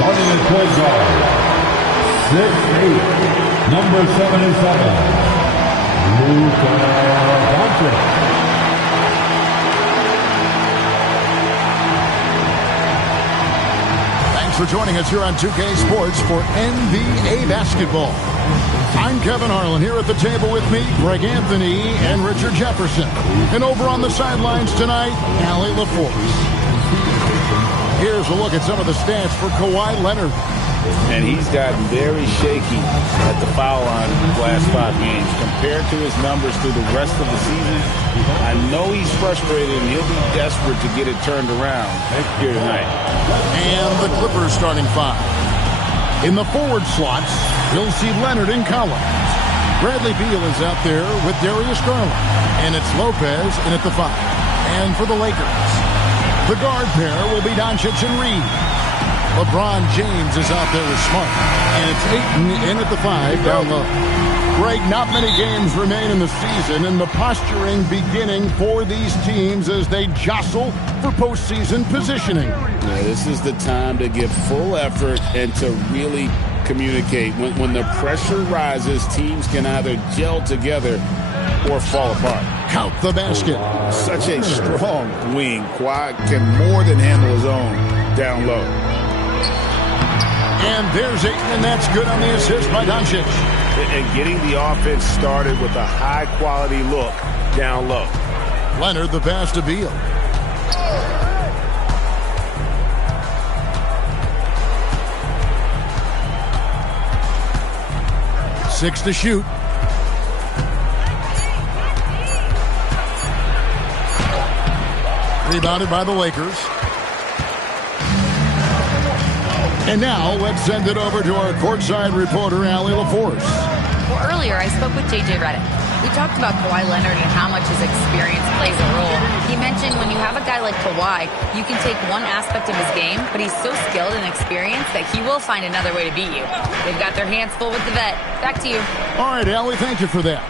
Starting at point guard, 6'8", number 77, Luka Doncic. For joining us here on 2K Sports for NBA basketball. I'm Kevin Harlan here at the table with me, Greg Anthony and Richard Jefferson. And over on the sidelines tonight, Allie LaForce. Here's a look at some of the stats for Kawhi Leonard. And he's gotten very shaky at the foul line in the last 5 games. Compared to his numbers through the rest of the season, I know he's frustrated and he'll be desperate to get it turned around here tonight. And the Clippers starting 5. In the forward slots, you'll see Leonard and Collins. Bradley Beal is out there with Darius Garland. And it's Lopez in at the 5. And for the Lakers, the guard pair will be Doncic and Reed. LeBron James is out there with Smart. And it's Ayton in at the 5 down low. Greg, not many games remain in the season, and the posturing beginning for these teams as they jostle for postseason positioning. Yeah, this is the time to give full effort and to really communicate. When the pressure rises, teams can either gel together or fall apart. Count the basket. Such a strong wing. Kawhi can more than handle his own down low. And there's Ayton, and that's good on the assist by Doncic. And getting the offense started with a high-quality look down low. Leonard the pass to Beal. Six to shoot. Rebounded by the Lakers. And now, let's send it over to our courtside reporter, Allie LaForce. Well, earlier, I spoke with J.J. Redick. We talked about Kawhi Leonard and how much his experience plays a role. He mentioned when you have a guy like Kawhi, you can take one aspect of his game, but he's so skilled and experienced that he will find another way to beat you. They've got their hands full with the vet. Back to you. All right, Allie, thank you for that.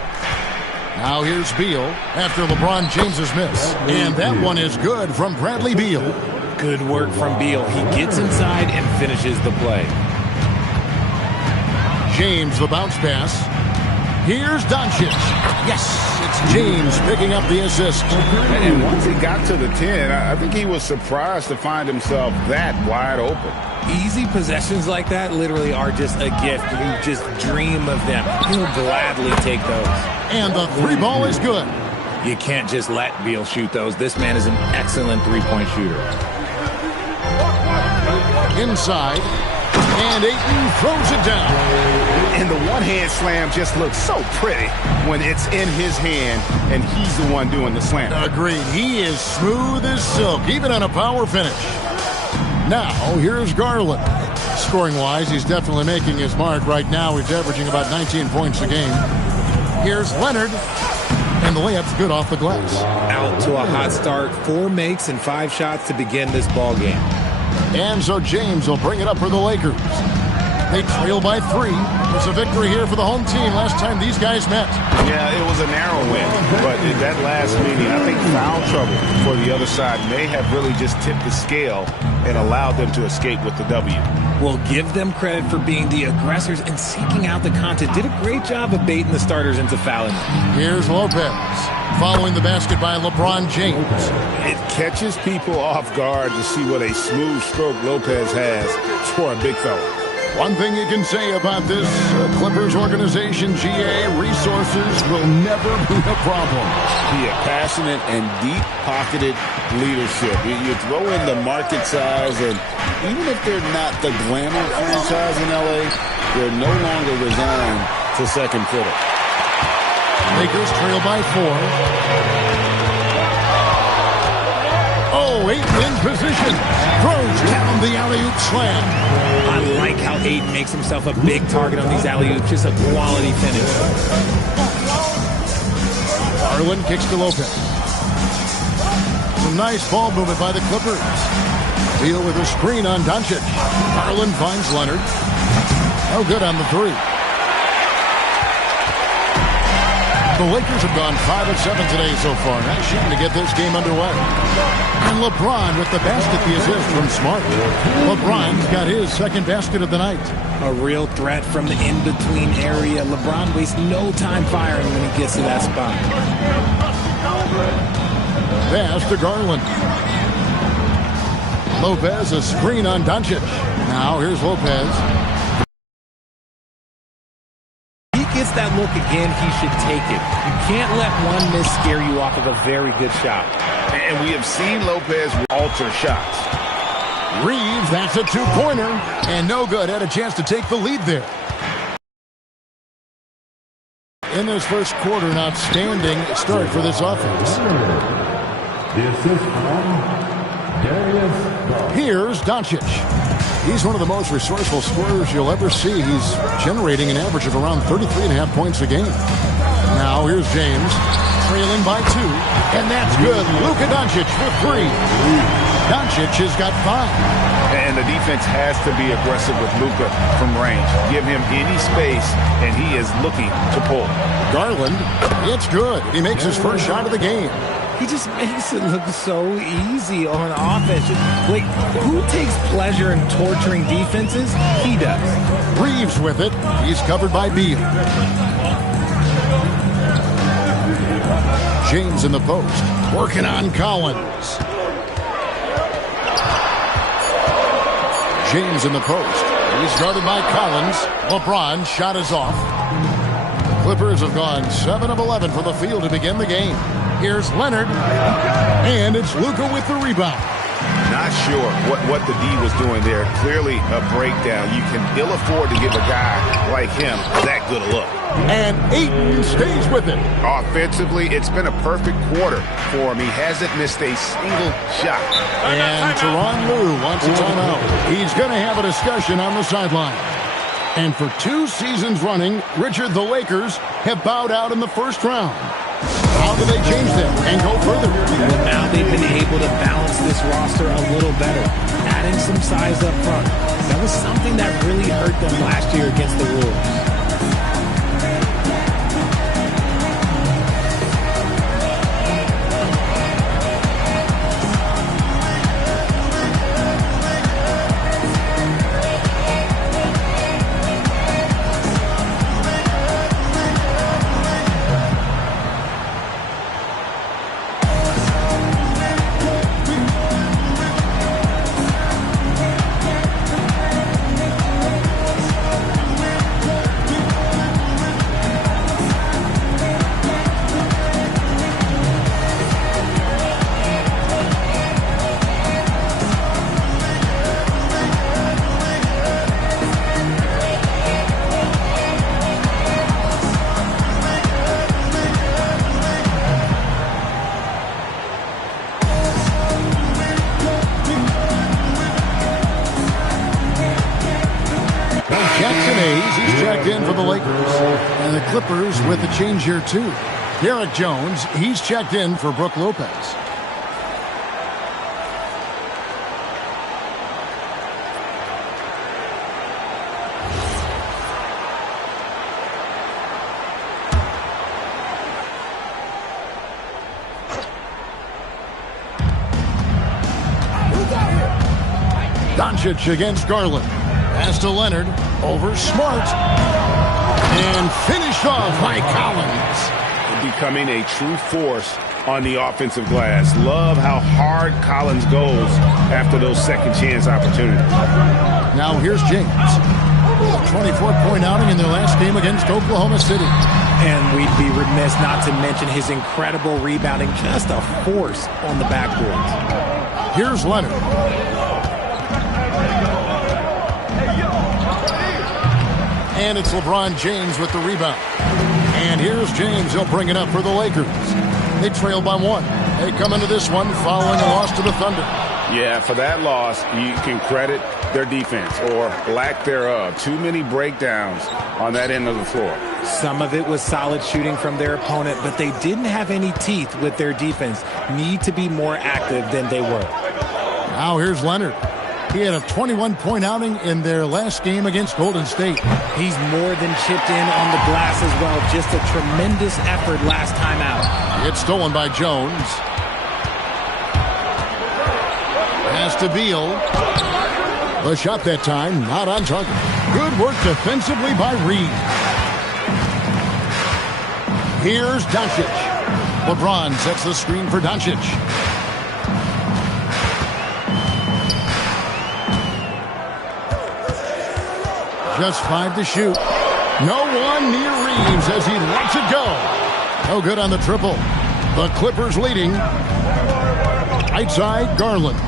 Now here's Beal after LeBron James's miss. And that one is good from Bradley Beal. Good work from Beal. He gets inside and finishes the play. James, the bounce pass. Here's Doncic. Yes, it's James picking up the assist. And once he got to the 10, I think he was surprised to find himself that wide open. Easy possessions like that literally are just a gift. You just dream of them. He'll gladly take those. And the three ball is good. You can't just let Beal shoot those. This man is an excellent three-point shooter. Inside, and Ayton throws it down. And the one-hand slam just looks so pretty when it's in his hand and he's the one doing the slam. Agreed. He is smooth as silk, even on a power finish. Now, here's Garland. Scoring-wise, he's definitely making his mark. Right now, he's averaging about 19 points a game. Here's Leonard. And the layup's good off the glass. Out to a hot start. 4 makes and 5 shots to begin this ball game. And so James will bring it up for the Lakers. They trail by 3. It's a victory here for the home team last time these guys met. Yeah, it was a narrow win. But in that last meeting, I think foul trouble for the other side may have really just tipped the scale and allowed them to escape with the W. We'll give them credit for being the aggressors and seeking out the content. Did a great job of baiting the starters into fouling. Here's Lopez. Following the basket by LeBron James. It catches people off guard to see what a smooth stroke Lopez has for a big fella. One thing you can say about this Clippers organization, GA, resources will never be a problem. Yeah, passionate and deep-pocketed leadership. You throw in the market size, and even if they're not the glamour franchise in L.A., they're no longer resigned to second fiddle. Lakers trail by 4. Oh, Ayton in position. Throws down the alley-oop slam. I like how Ayton makes himself a big target on these alley-oops. Just a quality finish. Garland kicks to Lopez. Some nice ball movement by the Clippers. Beal with a screen on Doncic. Garland finds Leonard. No good on the 3. The Lakers have gone 5 of 7 today so far. Nice shooting to get this game underway. And LeBron with the basket, the assist from Smart. LeBron's got his second basket of the night. A real threat from the in-between area. LeBron wastes no time firing when he gets to that spot. Pass to Garland. Lopez, a screen on Doncic. Now here's Lopez. He gets that look again, he should take it. You can't let one miss scare you off of a very good shot. And we have seen Lopez alter shots. Reeves, that's a two-pointer. And no good. Had a chance to take the lead there. In this first quarter, an outstanding start for this offense. The assist from Darius. Here's Doncic. He's one of the most resourceful scorers you'll ever see. He's generating an average of around 33.5 points a game. Now here's James, trailing by 2, and that's good. Luka Doncic for 3. Doncic has got 5. And the defense has to be aggressive with Luka from range. Give him any space, and he is looking to pull. Garland, it's good. He makes his first shot of the game. He just makes it look so easy on offense. Like, who takes pleasure in torturing defenses? He does. Reeves with it. He's covered by Beal. James in the post. Working on Collins. James in the post. He's guarded by Collins. LeBron's shot is off. Clippers have gone 7 of 11 from the field to begin the game. Here's Leonard, and it's Luka with the rebound. Not sure what the D was doing there. Clearly a breakdown. You can ill afford to give a guy like him that good a look. And Ayton stays with it. Offensively, it's been a perfect quarter for him. He hasn't missed a single shot. And Tyronn Lue wants a timeout. He's going to have a discussion on the sideline. And for 2 seasons running, Richard, the Lakers have bowed out in the first round. How do they change them and go further? Well, now they've been able to balance this roster a little better, adding some size up front. That was something that really hurt them last year against the Wolves. In for the Lakers. And the Clippers with a change here too. Derek Jones, he's checked in for Brook Lopez. Doncic against Garland. Pass to Leonard. Over Smart. And finished off by Collins. Becoming a true force on the offensive glass. Love how hard Collins goes after those second chance opportunities. Now here's James. 24-point outing in their last game against Oklahoma City. And we'd be remiss not to mention his incredible rebounding. Just a force on the backboard. Here's Leonard. And it's LeBron James with the rebound. And here's James. He'll bring it up for the Lakers. They trail by 1. They come into this one following a loss to the Thunder. Yeah, for that loss, you can credit their defense or lack thereof. Too many breakdowns on that end of the floor. Some of it was solid shooting from their opponent, but they didn't have any teeth with their defense. Need to be more active than they were. Now here's Leonard. He had a 21-point outing in their last game against Golden State. He's more than chipped in on the glass as well. Just a tremendous effort last time out. It's stolen by Jones. Pass to Beal. The shot that time, not on target. Good work defensively by Reed. Here's Doncic. LeBron sets the screen for Doncic. Just 5 to shoot. No one near Reeves as he lets it go. No good on the triple. The Clippers leading. Right side, Garland.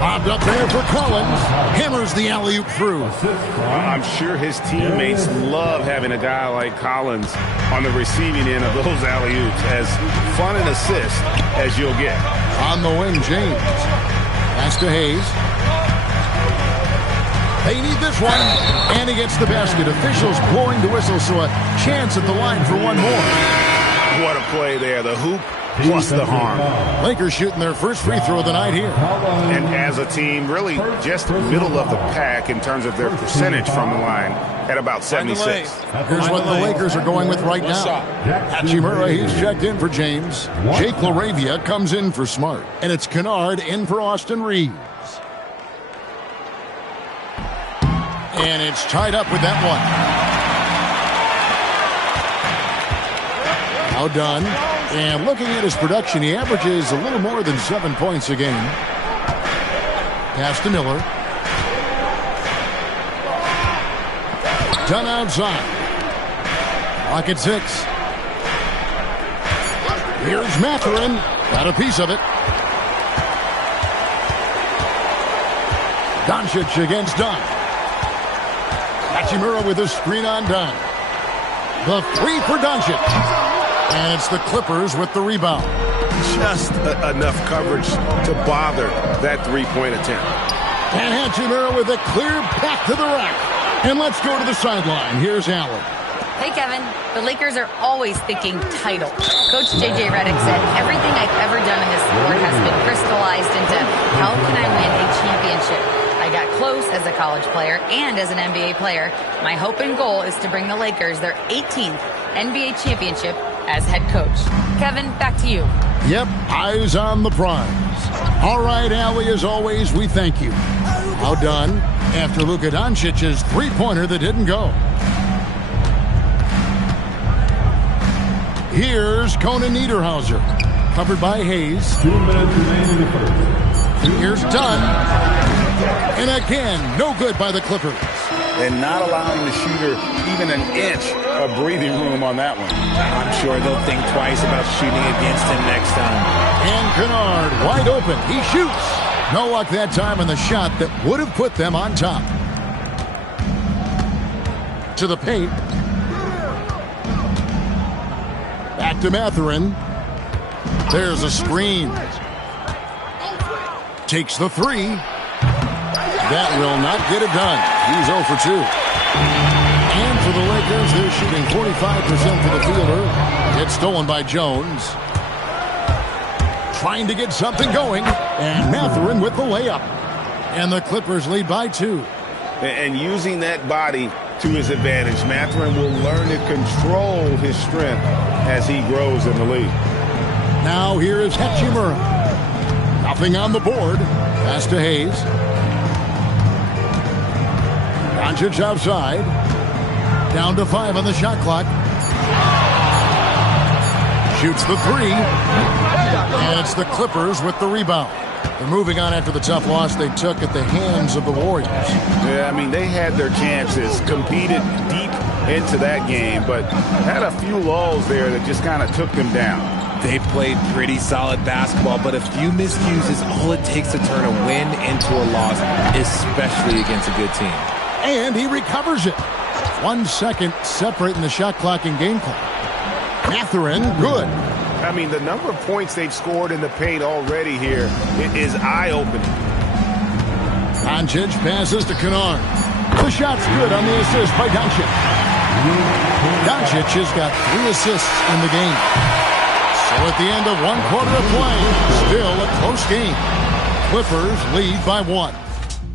Lobbed up there for Collins. Hammers the alley-oop through. I'm sure his teammates love having a guy like Collins on the receiving end of those alley-oops. As fun an assist as you'll get. On the wing, James. Pass to Hayes. They need this one. And he gets the basket. Officials blowing the whistle, so a chance at the line for one more. What a play there. The hoop plus the harm. Lakers shooting their first free throw of the night here. And as a team, really just middle of the pack in terms of their percentage from the line at about 76. Here's what the Lakers are going with right now. Hachimura, he's checked in for James. Jake LaRavia comes in for Smart. And it's Kennard in for Austin Reeves. And it's tied up with that one. Now done. And looking at his production, he averages a little more than 7 points a game. Pass to Miller. Done outside. Clock at 6. Here's Mathurin. Got a piece of it. Doncic against Dunn. Hachimura with a screen on Dunn. The three for Doncic. And it's the Clippers with the rebound. Just enough coverage to bother that three-point attempt. And Hachimura with a clear path to the rack. And let's go to the sideline. Here's Allen. Hey, Kevin. The Lakers are always thinking title. Coach J.J. Redick said, everything I've ever done in this sport has been crystallized into how can I win a championship. I got close as a college player and as an NBA player. My hope and goal is to bring the Lakers their 18th NBA championship as head coach. Kevin, back to you. Yep, eyes on the prize. All right, Allie, as always, we thank you. How done after Luka Doncic's three-pointer that didn't go. Here's Conan Niederhauser, covered by Hayes. 2 minutes remaining in the first. Here's Dunn. And again, no good by the Clippers. And not allowing the shooter even an inch of breathing room on that one. I'm sure they'll think twice about shooting against him next time. And Kennard wide open. He shoots. No luck that time on the shot that would have put them on top. To the paint. Back to Mathurin. There's a screen. Takes the three. That will not get it done. He's 0 for 2. And for the Lakers, they're shooting 45% for the fielder. It's stolen by Jones. Trying to get something going. And Mathurin with the layup. And the Clippers lead by 2. And using that body to his advantage, Mathurin will learn to control his strength as he grows in the league. Now here is Hachimura. Nothing on the board. Pass to Hayes. Doncic outside. Down to 5 on the shot clock. Shoots the three. And it's the Clippers with the rebound. They're moving on after the tough loss they took at the hands of the Warriors. Yeah, I mean, they had their chances, competed deep into that game, but had a few lulls there that just kind of took them down. They played pretty solid basketball, but a few miscues is all it takes to turn a win into a loss, especially against a good team. And he recovers it. 1 second separating the shot clock and game clock. Mathurin, good. I mean, the number of points they've scored in the paint already here is eye-opening. Doncic passes to Kennard. The shot's good on the assist by Doncic. Doncic has got 3 assists in the game. So at the end of 1 quarter of play, still a close game. Clippers lead by 1.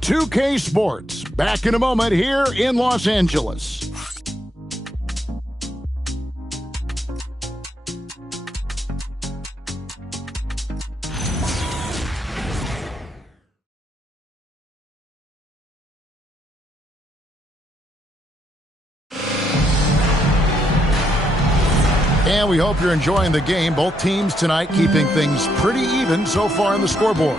2K Sports. Back in a moment here in Los Angeles. And we hope you're enjoying the game. Both teams tonight keeping things pretty even so far on the scoreboard.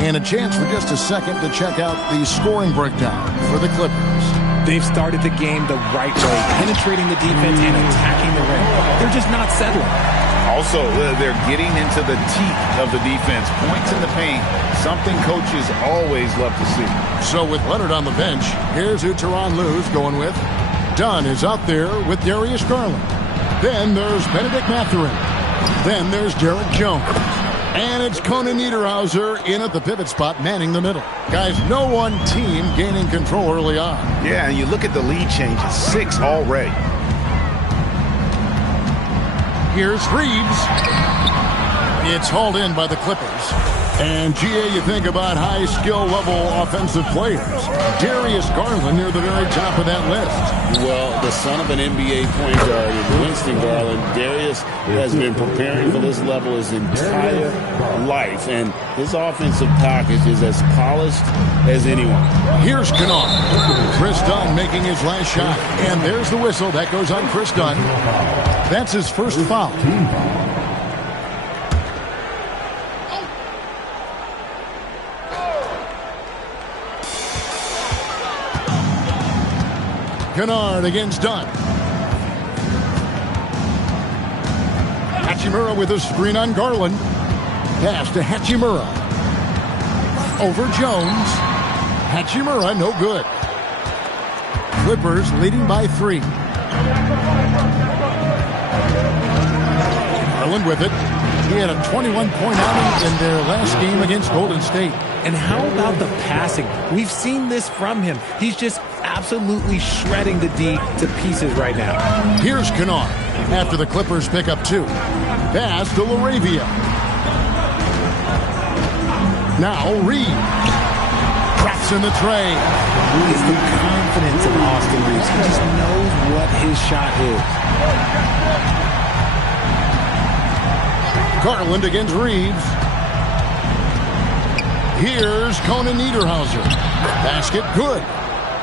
And a chance for just a second to check out the scoring breakdown for the Clippers. They've started the game the right way, penetrating the defense and attacking the rim. They're just not settling. Also, they're getting into the teeth of the defense. Points in the paint, something coaches always love to see. So with Leonard on the bench, here's who Tyronn Lue's going with. Dunn is out there with Darius Garland. Then there's Benedict Mathurin. Then there's Derek Jones. And it's Conan Niederhauser in at the pivot spot, manning the middle. Guys, no one team gaining control early on. Yeah, and you look at the lead changes, 6 already. Here's Reeves. It's hauled in by the Clippers. And, GA, you think about high skill level offensive players. Darius Garland near the very top of that list. Well, the son of an NBA point guard, Winston Garland, Darius has been preparing for this level his entire life. And his offensive package is as polished as anyone. Here's Kennard. Chris Dunn making his last shot. And there's the whistle. That goes on Chris Dunn. That's his first foul. Kennard against Dunn. Hachimura with a screen on Garland. Pass to Hachimura. Over Jones. Hachimura, no good. Clippers leading by 3. Garland with it. He had a 21-point outing in their last game against Golden State. And how about the passing? We've seen this from him. He's just absolutely shredding the D to pieces right now. Here's Kennard after the Clippers pick up 2. Pass to LaRavia. Now Reed. Cracks in the tray. It's the confidence of Austin Reeves. He just knows what his shot is. Garland against Reeves. Here's Conan Niederhauser. Basket good.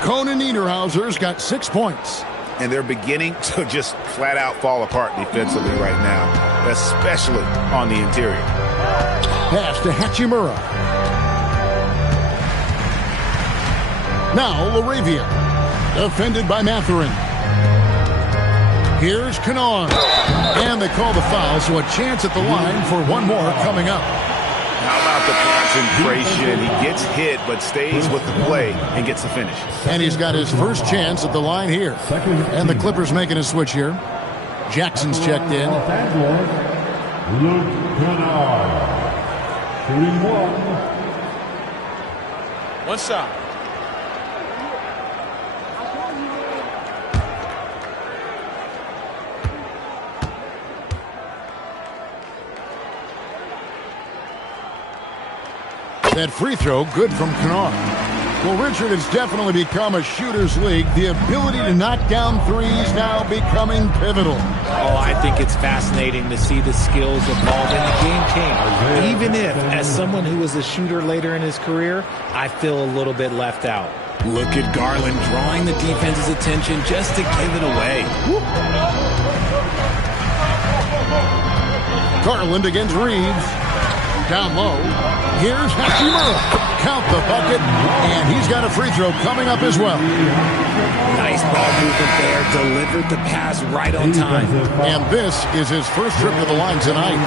Conan Niederhauser's got 6 points. And they're beginning to just flat out fall apart defensively right now, especially on the interior. Pass to Hachimura. Now LaRavia. Defended by Mathurin. Here's Kennard. And they call the foul, so a chance at the line for one more coming up. How about the concentration? He gets hit, but stays with the play and gets the finish. And he's got his first chance at the line here. And the Clippers making a switch here. Jackson's checked in. Los Angeles, Luke Kennard. Shooting 1. One shot. That free throw, good from Kennard. Well, Richard, it's definitely become a shooter's league. The ability to knock down threes now becoming pivotal. Oh, I think it's fascinating to see the skills evolve and the game change. Even if, as someone who was a shooter later in his career, I feel a little bit left out. Look at Garland drawing the defense's attention just to give it away. Garland against Reeves. Down low. Here's Hachimura. Count the bucket. And he's got a free throw coming up as well. Nice ball movement there. Delivered the pass right on time. And this is his first trip to the line tonight.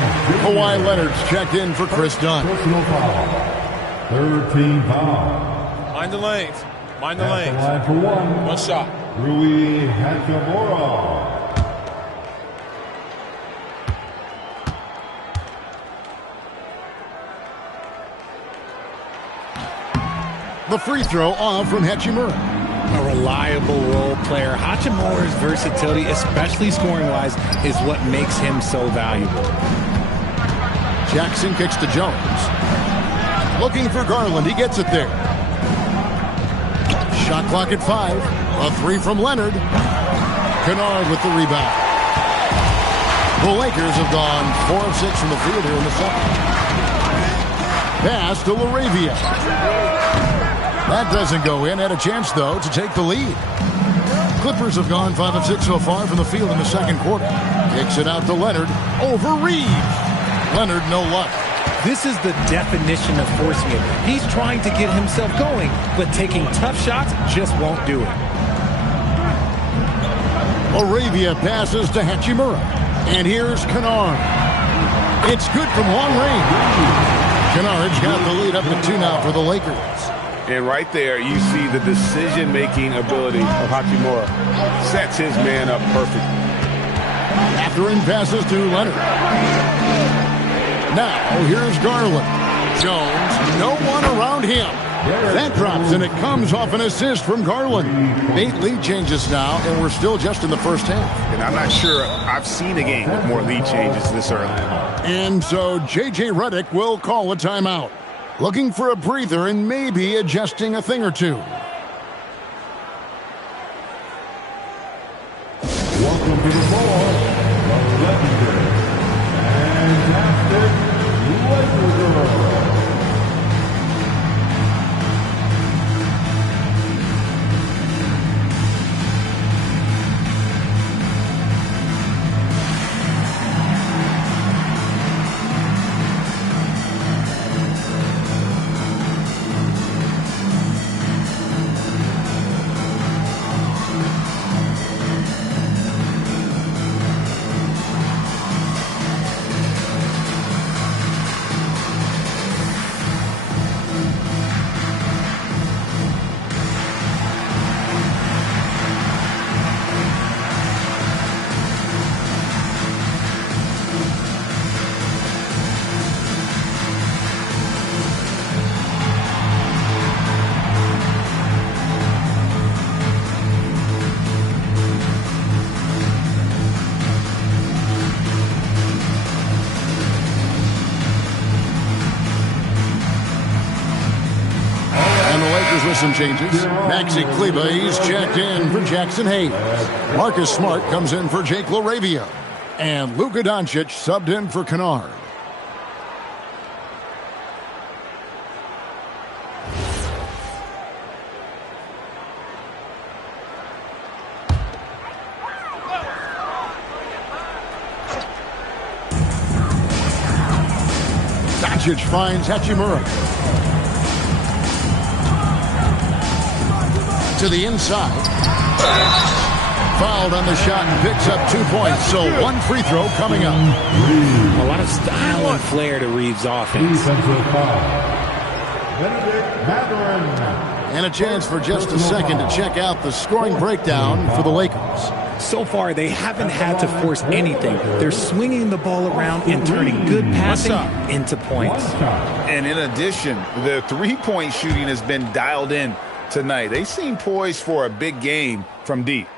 Kawhi Leonard's checked in for Chris Dunn. Personal foul. 13 foul. Mind the lanes. Mind the At the lanes. line for 1. One shot. Rui Hachimura. The free throw off from Hachimura. A reliable role player. Hachimura's versatility, especially scoring-wise, is what makes him so valuable. Jackson kicks to Jones. Looking for Garland. He gets it there. Shot clock at 5. A 3 from Leonard. Kennard with the rebound. The Lakers have gone 4 of 6 from the field here in the second. Pass to LaRavia. That doesn't go in. Had a chance, though, to take the lead. Clippers have gone 5 of 6 so far from the field in the second quarter. Kicks it out to Leonard. Over Reeves. Leonard, no luck. This is the definition of forcing it. He's trying to get himself going, but taking tough shots just won't do it. LaRavia passes to Hachimura. And here's Kennard. It's good from long range. Kennard's got the lead up to 2 now for the Lakers. And right there, you see the decision-making ability of Hachimura. Sets his man up perfectly. Mathurin passes to Leonard. Now, here's Garland. Jones, no one around him. That drops, and it comes off an assist from Garland. 8 lead changes now, and we're still just in the first half. And I'm not sure I've seen a game with more lead changes this early. And so J.J. Redick will call a timeout. Looking for a breather and maybe adjusting a thing or two. Welcome to the floor, the legendary, fantastic Laker girl. With some changes. Maxi Kleber, he's checked in for Jackson Hayes. Marcus Smart comes in for Jake LaRavia. And Luka Doncic subbed in for Kennard. Doncic finds Hachimura. To the inside. Fouled on the shot and picks up 2 points. So 1 free throw coming up. A lot of style and flair to Reeves' offense. Defensive foul. Benedict Mathurin. And a chance for just a second to check out the scoring breakdown for the Lakers. So far, they haven't had to force anything. They're swinging the ball around and turning good passing into points. And in addition, the three-point shooting has been dialed in tonight. They seem poised for a big game from deep.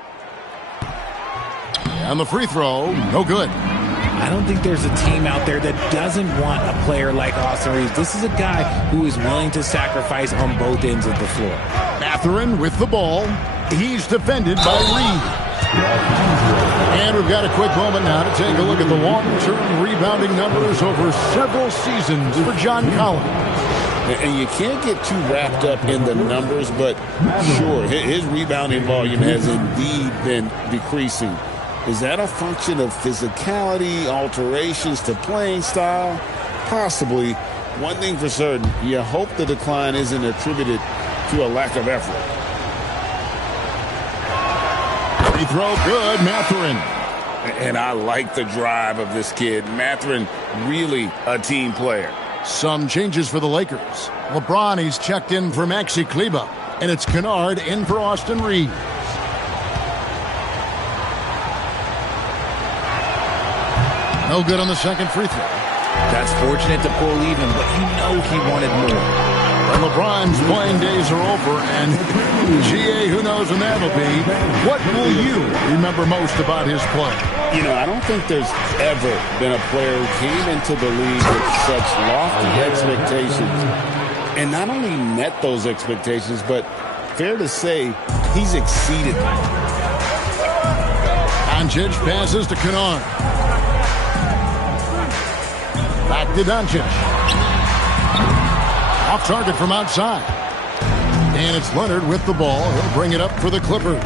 And the free throw, no good. I don't think there's a team out there that doesn't want a player like Austin Reeves. This is a guy who is willing to sacrifice on both ends of the floor. Mathurin with the ball. He's defended by Reeves. And we've got a quick moment now to take a look at the long-term rebounding numbers over several seasons for John Collins. And you can't get too wrapped up in the numbers, but sure, his rebounding volume has indeed been decreasing. Is that a function of physicality, alterations to playing style? Possibly. One thing for certain, you hope the decline isn't attributed to a lack of effort. Free throw good, Mathurin. And I like the drive of this kid. Mathurin, really a team player. Some changes for the Lakers. LeBron, he's checked in for Maxi Kleber. And it's Kennard in for Austin Reeves. No good on the second free throw. That's fortunate to pull even, but you know he wanted more. And LeBron's playing days are over, and GA, who knows when that'll be. What will you remember most about his play? You know, I don't think there's ever been a player who came into the league with such lofty expectations and not only met those expectations, but fair to say he's exceeded them. Doncic passes to Kennard. Back to Doncic. Off target from outside. And it's Leonard with the ball. He'll bring it up for the Clippers.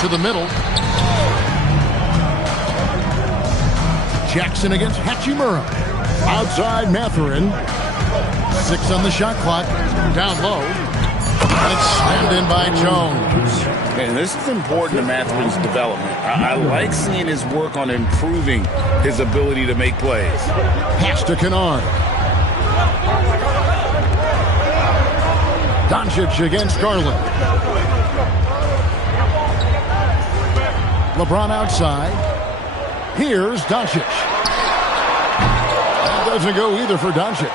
To the middle. Jackson against Hachimura. Outside Mathurin. 6 on the shot clock. Down low. And it's slammed in by Jones. And this is important to Mathurin's development. I like seeing his work on improving his ability to make plays. Pass to Kennard. Doncic against Garland. LeBron outside. Here's Doncic. That doesn't go either for Doncic.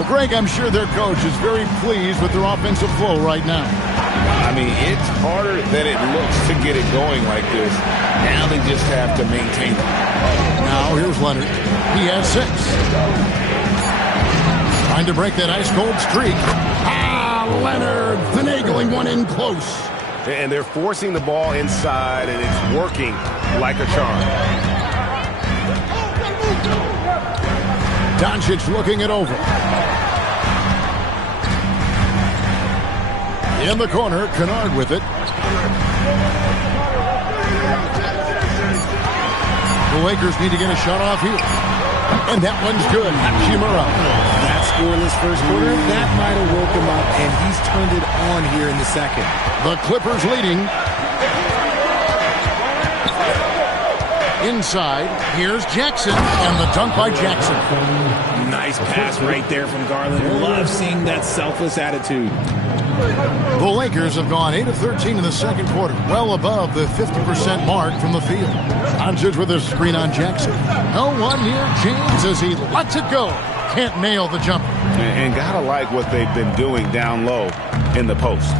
Well, Greg, I'm sure their coach is very pleased with their offensive flow right now. I mean, it's harder than it looks to get it going like this. Now they just have to maintain it. Now here's Leonard. He has 6. Trying to break that ice-cold streak. Leonard finagling one in close. And they're forcing the ball inside, and it's working like a charm. Doncic looking it over. In the corner, Kennard with it. The Lakers need to get a shot off here. And that one's good. Hachimura. That scoreless first quarter, that might have woke him up, and he's turned it on here in the second. The Clippers leading. Inside, here's Jackson, and the dunk by Jackson. Nice pass right there from Garland. Love seeing that selfless attitude. The Lakers have gone 8 of 13 in the second quarter, well above the 50% mark from the field. Doncic with a screen on Jackson. No one near James as he lets it go. Can't nail the jumper. And gotta like what they've been doing down low in the post.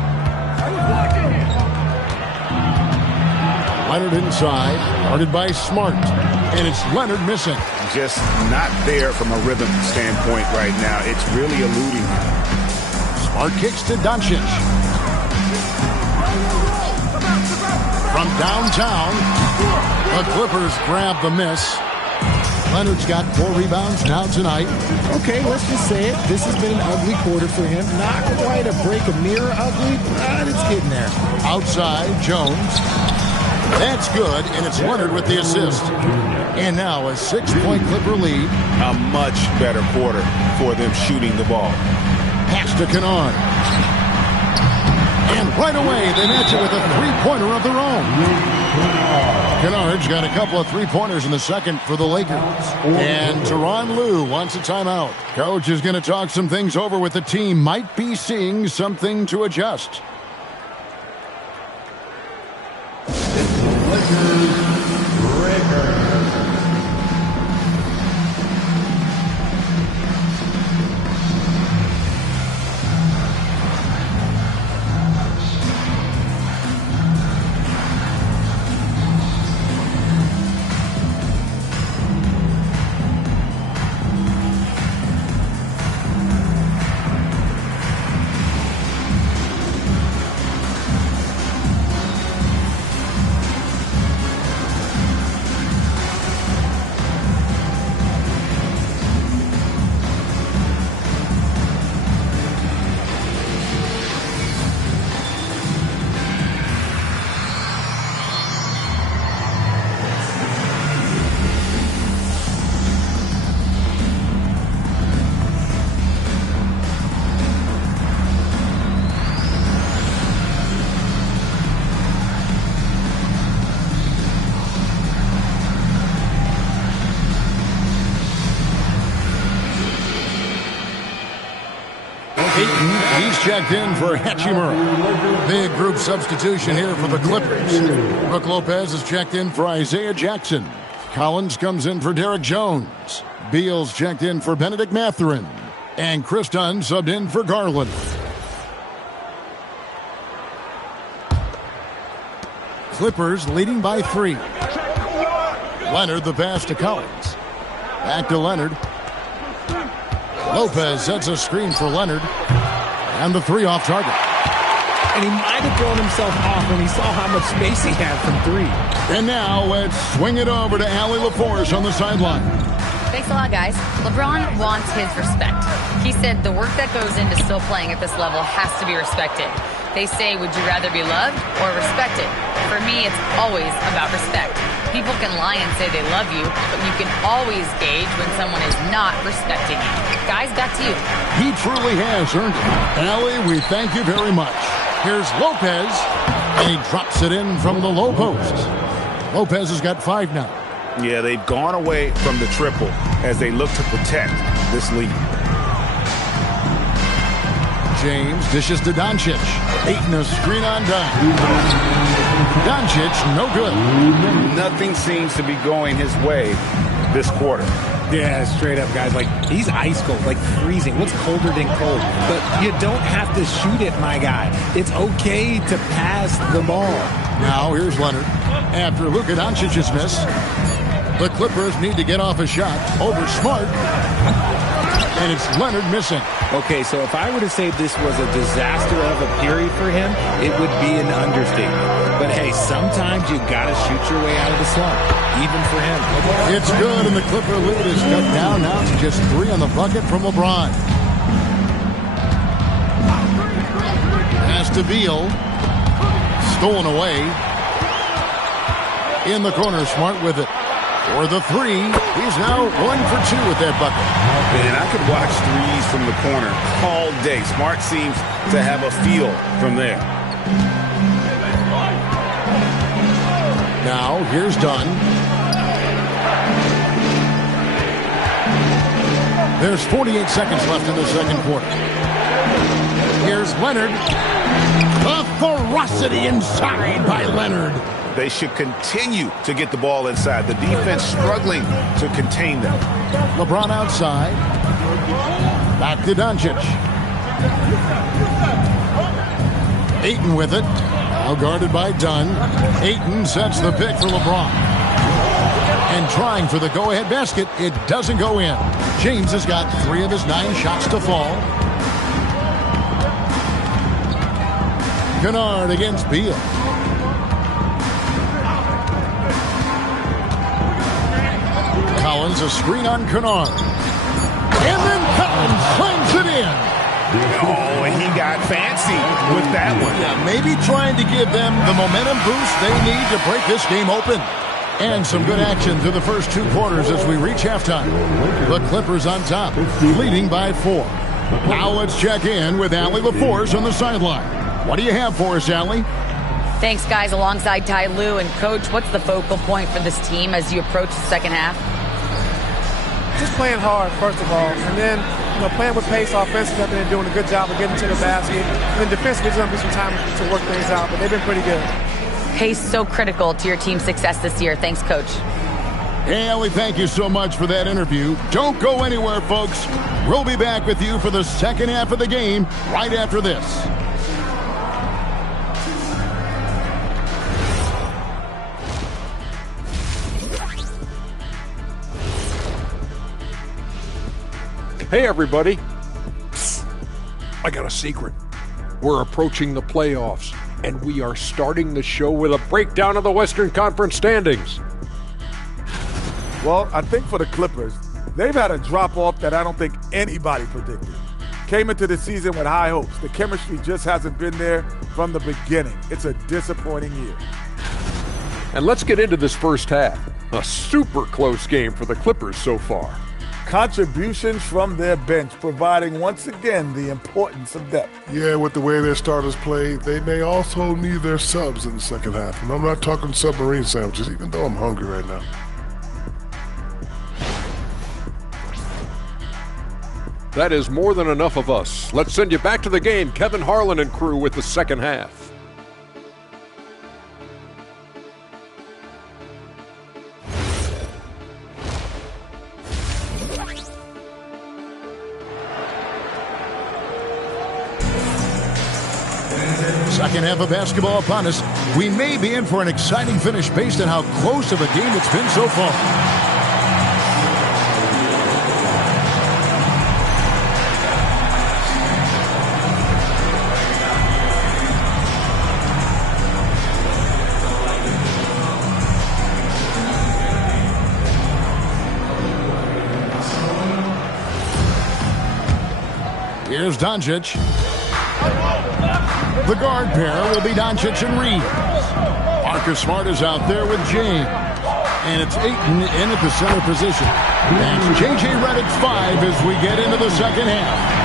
Leonard inside, guarded by Smart. And it's Leonard missing. Just not there from a rhythm standpoint right now. It's really eluding him. Smart kicks to Doncic. From downtown, the Clippers grab the miss. Leonard's got 4 rebounds now tonight. Okay, let's just say it. This has been an ugly quarter for him. Not quite a break a mirror ugly, but it's getting there. Outside, Jones. That's good, and it's Leonard with the assist. And now a 6-point Clipper lead. A much better quarter for them shooting the ball. Pass to Kennard. And right away, they match it with a 3-pointer of their own. Kennard's got a couple of 3-pointers in the second for the Lakers. And Tyronn Lue wants a timeout. Coach is going to talk some things over with the team. Might be seeing something to adjust. He's checked in for Hachimura. Big group substitution here for the Clippers. Brook Lopez is checked in for Isaiah Jackson. Collins comes in for Derek Jones. Beal's checked in for Benedict Mathurin. And Chris Dunn subbed in for Garland. Clippers leading by 3. Leonard the pass to Collins. Back to Leonard. Lopez sets a screen for Leonard. And the three off target. And he might have thrown himself off when he saw how much space he had from three. And now let's swing it over to Allie LaForce on the sideline. Thanks a lot, guys. LeBron wants his respect. He said the work that goes into still playing at this level has to be respected. They say, would you rather be loved or respected? For me, it's always about respect. People can lie and say they love you, but you can always gauge when someone is not respecting you. Guys, back to you. He truly has earned it. Allie, we thank you very much. Here's Lopez, and he drops it in from the low post. Lopez has got 5 now. Yeah, they've gone away from the triple as they look to protect this lead. James dishes to Doncic. Ayton a screen on Dunn. Doncic, no good. Nothing seems to be going his way this quarter. Yeah, straight up, guys. Like, he's ice cold, like freezing. What's colder than cold? But you don't have to shoot it, my guy. It's okay to pass the ball. Now, here's Leonard. After Luka Doncic's miss, the Clippers need to get off a shot over Smart. And it's Leonard missing. Okay, so if I were to say this was a disaster of a period for him, it would be an understatement. But hey, sometimes you gotta shoot your way out of the slump, even for him. It's good, and the Clipper lead is cut down now to just 3 on the bucket from LeBron. Pass to Beal. Stolen away. In the corner, Smart with it. For the 3, he's now 1 for 2 with that bucket. Man, I could watch threes from the corner all day. Smart seems to have a feel from there. Now, here's Dunn. There's 48 seconds left in the second quarter. Here's Leonard. The ferocity inside by Leonard. They should continue to get the ball inside. The defense struggling to contain them. LeBron outside. Back to Doncic. Ayton with it. Now guarded by Dunn. Ayton sets the pick for LeBron. And trying for the go-ahead basket. It doesn't go in. James has got 3 of his 9 shots to fall. Kennard against Beal. Collins, a screen on Kennard. And then Collins slams it in. Oh, and he got fancy with that one. Yeah, maybe trying to give them the momentum boost they need to break this game open. And some good action through the first 2 quarters as we reach halftime. The Clippers on top, leading by 4. Now let's check in with Allie LaForce on the sideline. What do you have for us, Allie? Thanks, guys. Alongside Ty Lue and Coach, what's the focal point for this team as you approach the second half? Just playing hard, first of all, and then playing with pace offensively. They've been doing a good job of getting to the basket. And then defensively, there's going to be some time to work things out, but they've been pretty good. Pace so critical to your team's success this year. Thanks, Coach. Hey, Allie, thank you so much for that interview. Don't go anywhere, folks. We'll be back with you for the second half of the game right after this. Hey, everybody. Psst. I got a secret. We're approaching the playoffs, and we are starting the show with a breakdown of the Western Conference standings. Well, I think for the Clippers, they've had a drop-off that I don't think anybody predicted. Came into the season with high hopes. The chemistry just hasn't been there from the beginning. It's a disappointing year. And let's get into this first half. A super close game for the Clippers so far. Contributions from their bench, providing once again the importance of depth. Yeah, with the way their starters play, they may also need their subs in the second half. And I'm not talking submarine sandwiches, even though I'm hungry right now. That is more than enough of us. Let's send you back to the game, Kevin Harlan and crew with the second half. Second half of basketball upon us. We may be in for an exciting finish based on how close of a game it's been so far. Here's Doncic. The guard pair will be Doncic and Reeves. Marcus Smart is out there with James. And it's Ayton in at the center position. That's J.J. Redick 5 as we get into the second half.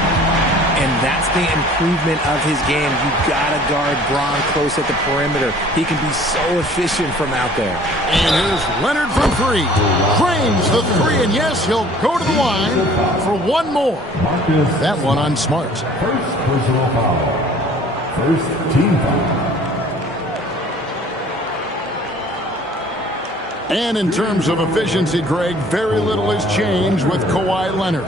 And that's the improvement of his game. You got to guard Bron close at the perimeter. He can be so efficient from out there. And here's Leonard from three. Frames the three, and yes, he'll go to the line for one more. That one on Smart. First personal foul. First team foul. And in terms of efficiency, Greg, very little has changed with Kawhi Leonard.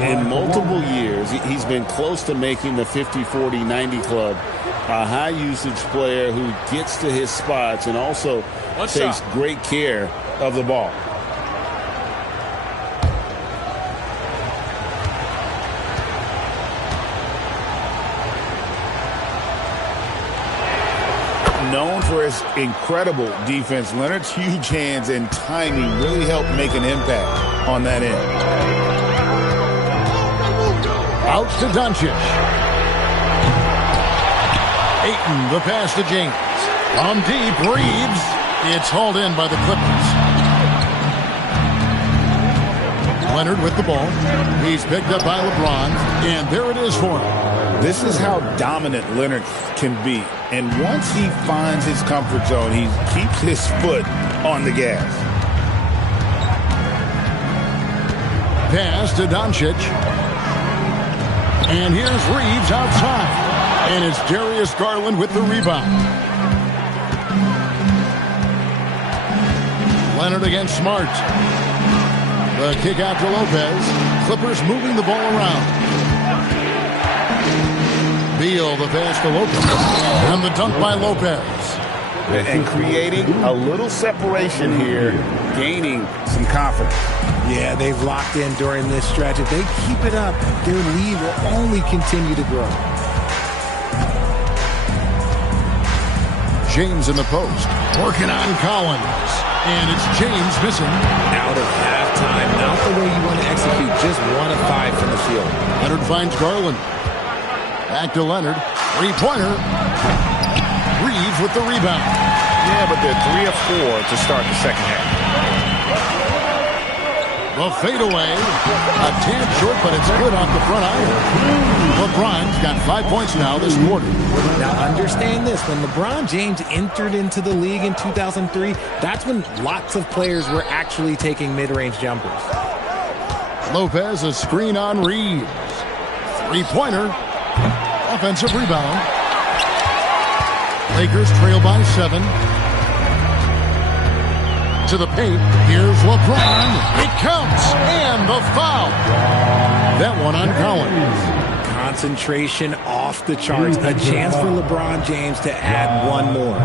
In multiple years, he's been close to making the 50-40-90 club. A high-usage player who gets to his spots and also takes great care of the ball. Known for his incredible defense, Leonard's huge hands and timing really helped make an impact on that end. Out to Doncic. Ayton, the pass to James. From deep, Reeves. It's hauled in by the Clippers. Leonard with the ball. He's picked up by LeBron, and there it is for him. This is how dominant Leonard can be. And once he finds his comfort zone, he keeps his foot on the gas. Pass to Doncic. And here's Reeves outside. And it's Darius Garland with the rebound. Leonard against Smart. The kick out to Lopez. Clippers moving the ball around. Beal, the pass to Lopez. And the dunk by Lopez. And creating a little separation here, gaining some confidence. Yeah, they've locked in during this stretch. If they keep it up, their lead will only continue to grow. James in the post. Working on Collins. And it's James missing. Out of halftime. Not the way you want to execute. Just 1 of 5 from the field. Leonard finds Garland. Back to Leonard. Three-pointer. Reeves with the rebound. Yeah, but they're 3 of 4 to start the second half. The fadeaway. A tad short, but it's good off the front iron. LeBron's got 5 points now this quarter. Now understand this. When LeBron James entered into the league in 2003, that's when lots of players were actually taking mid-range jumpers. Lopez, a screen on Reeves. Three-pointer. Offensive rebound. Lakers trail by 7. To the paint. Here's LeBron. It counts. And the foul. That one on Collins. Concentration off the charts. A chance for LeBron James to add one more.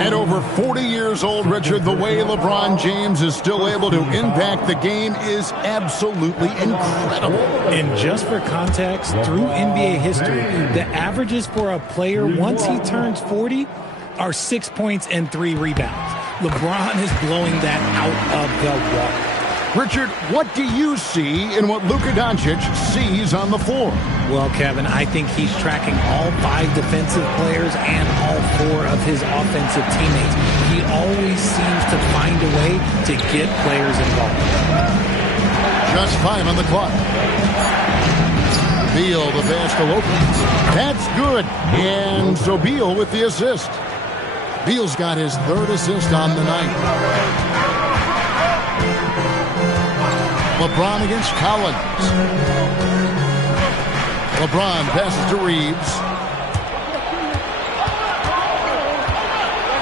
At over 40 years old, Richard, the way LeBron James is still able to impact the game is absolutely incredible. And just for context, through NBA history, the averages for a player once he turns 40 are 6 points and 3 rebounds. LeBron is blowing that out of the water. Richard, what do you see in what Luka Doncic sees on the floor? Well, Kevin, I think he's tracking all 5 defensive players and all 4 of his offensive teammates. He always seems to find a way to get players involved. Just 5 on the clock. Beal, the pass to Lopez. That's good. And so Beal with the assist. Beal's got his 3rd assist on the night. LeBron against Collins. LeBron passes to Reeves.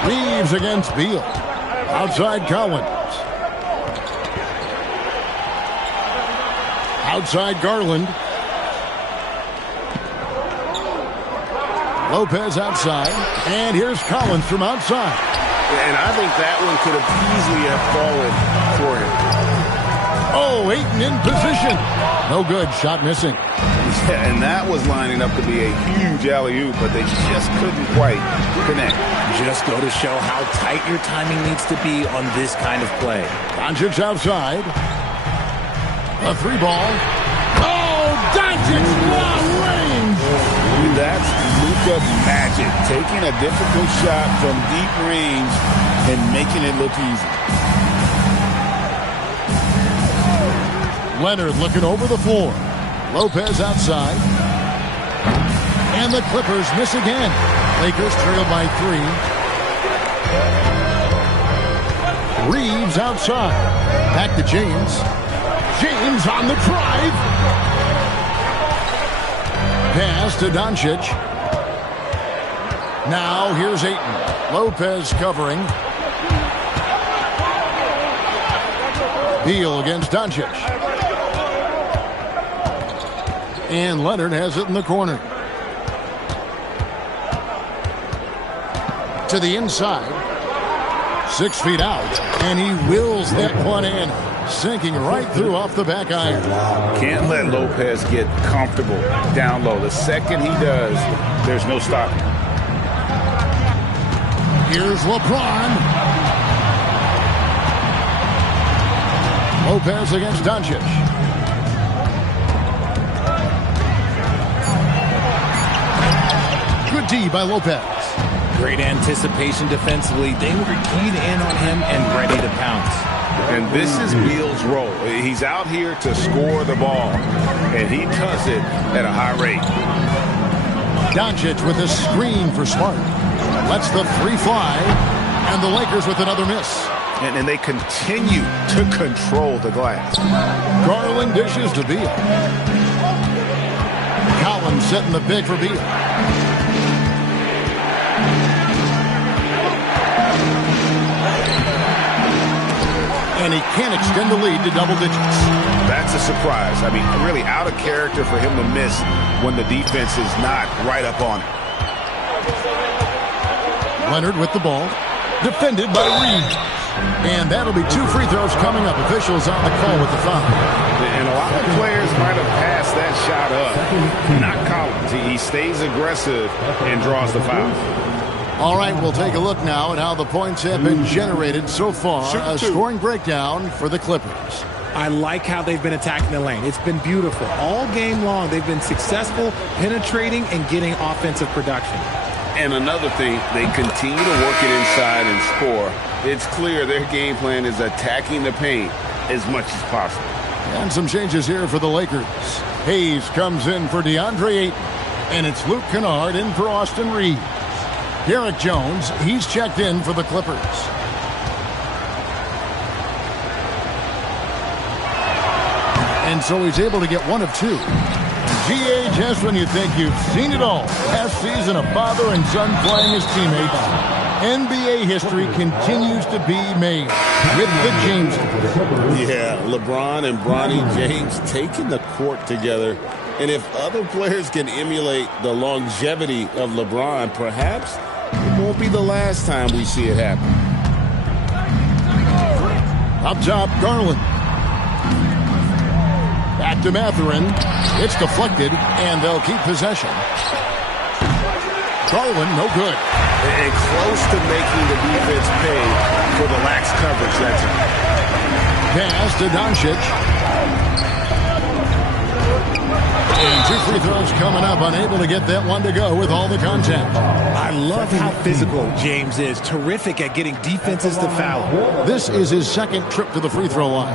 Reeves against Beal. Outside Collins. Outside Garland. Lopez outside. And here's Collins from outside. And I think that one could have easily have fallen for him. Oh, Ayton in position. No good. Shot missing. Yeah, and that was lining up to be a huge alley-oop, but they just couldn't quite connect. Just go to show how tight your timing needs to be on this kind of play. Doncic outside. A 3 ball. Oh, Doncic long range. taking a difficult shot from deep range and making it look easy. Leonard looking over the floor. Lopez outside. And the Clippers miss again. Lakers trail by 3. Reeves outside. Back to James. James on the drive. Pass to Doncic. Now here's Ayton. Lopez covering. Beal against Doncic. And Leonard has it in the corner. To the inside. 6 feet out. And he wills that one in. Sinking right through off the back iron. Can't let Lopez get comfortable down low. The second he does, there's no stopping. Here's LeBron. Lopez against Doncic. Good D by Lopez. Great anticipation defensively. They were keyed in on him and ready to pounce. And this is Beal's role. He's out here to score the ball, and he does it at a high rate. Doncic with a screen for Smart. Lets the 3 fly, and the Lakers with another miss. And they continue to control the glass. Garland dishes to Beal. Collins setting the pick for Beal. And he can't extend the lead to double digits. That's a surprise. I mean, really out of character for him to miss when the defense is not right up on it. Leonard with the ball. Defended by Reeves. And that'll be 2 free throws coming up. Officials on the call with the foul. And a lot of players might have passed that shot up. Not Collins. He stays aggressive and draws the foul. All right, we'll take a look now at how the points have been generated so far. A scoring breakdown for the Clippers. I like how they've been attacking the lane. It's been beautiful. All game long, they've been successful penetrating and getting offensive production. And another thing, they continue to work it inside and score. It's clear their game plan is attacking the paint as much as possible. And some changes here for the Lakers. Hayes comes in for DeAndre Ayton. And it's Luke Kennard in for Austin Reeves. Derek Jones, he's checked in for the Clippers. And so he's able to get 1 of 2. GA, just when you think you've seen it all. Last season, a father and son playing as teammates. NBA history continues to be made with the Jameses. Yeah, LeBron and Bronny James taking the court together. And if other players can emulate the longevity of LeBron, perhaps it won't be the last time we see it happen. Up top, Garland. Back to Mathurin. It's deflected, and they'll keep possession. Garland, no good. And close to making the defense pay for the lax coverage. That's it. Pass to Doncic. And 2 free throws coming up. Unable to get that one to go with all the contact. I love how physical James is. Terrific at getting defenses to foul. This is his 2nd trip to the free throw line.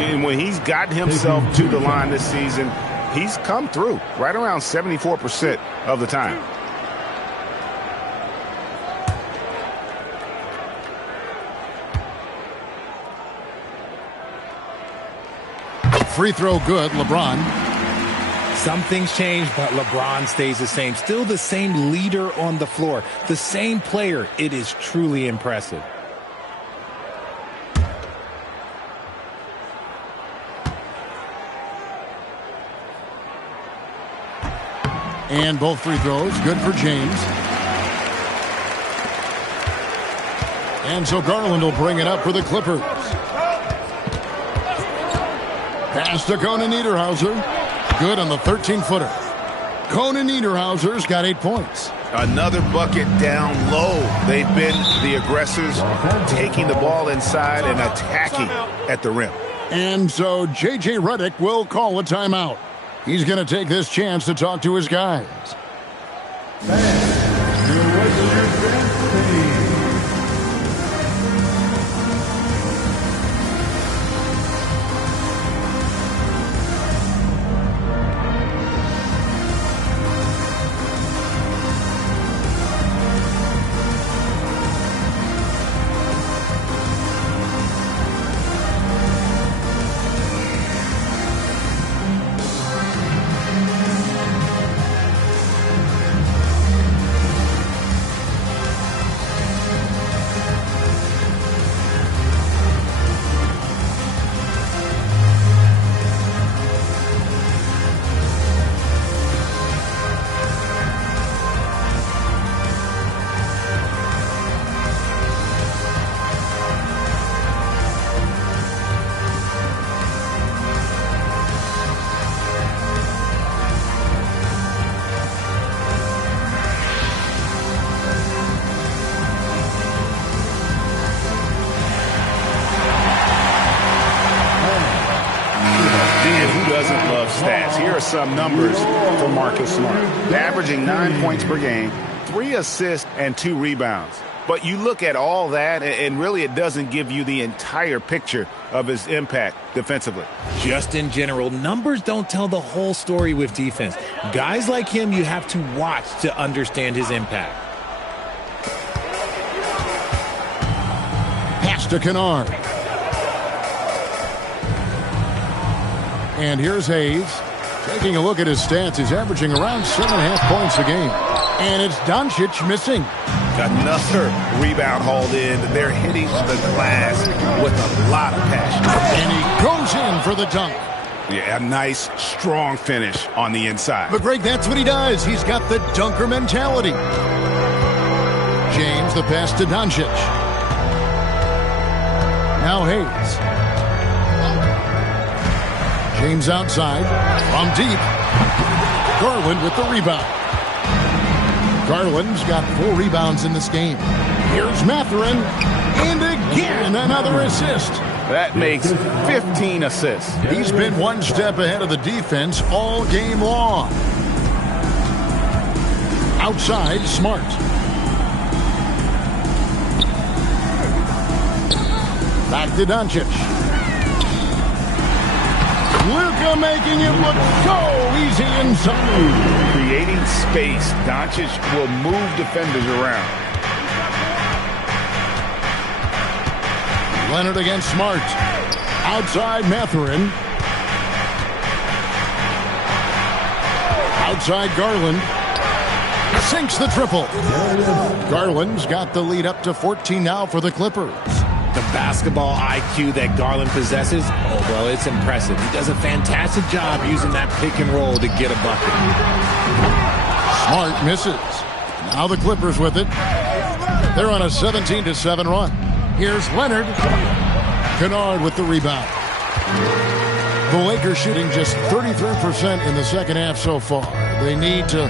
And when he's gotten himself to the line this season, he's come through right around 74% of the time. Free throw good, LeBron. Some things change, but LeBron stays the same. Still the same leader on the floor. The same player. It is truly impressive. And both free throws, good for James. And so Garland will bring it up for the Clippers. Pass to Conan Niederhauser. Good on the 13-footer. Conan Niederhauser's got 8 points. Another bucket down low. They've been the aggressors, taking the ball inside and attacking at the rim. And so J.J. Redick will call a timeout. He's going to take this chance to talk to his guys. Here are some numbers for Marcus Smart. Averaging 9 points per game, 3 assists, and 2 rebounds. But you look at all that, and really it doesn't give you the entire picture of his impact defensively. Just in general, numbers don't tell the whole story with defense. Guys like him, you have to watch to understand his impact. Pass to Kennard. And here's Hayes. Taking a look at his stats, he's averaging around 7.5 points a game. And it's Doncic missing. Another rebound hauled in. They're hitting the glass with a lot of passion. And he goes in for the dunk. Yeah, a nice, strong finish on the inside. But Greg, that's what he does. He's got the dunker mentality. James, the pass to Doncic. Now Hayes. James outside, from deep. Garland with the rebound. Garland's got 4 rebounds in this game. Here's Mathurin, and again another assist. That makes 15 assists. He's been one step ahead of the defense all game long. Outside, Smart. Back to Doncic. Luka making it look so easy inside. Creating space. Doncic will move defenders around. Leonard against Smart. Outside Mathurin. Outside Garland. Sinks the triple. Garland's got the lead up to 14 now for the Clippers. The basketball IQ that Garland possesses, oh, well, it's impressive. He does a fantastic job using that pick and roll to get a bucket. Smart misses. Now the Clippers with it. They're on a 17-7 run. Here's Leonard. Kennard with the rebound. The Lakers shooting just 33% in the second half so far. They need to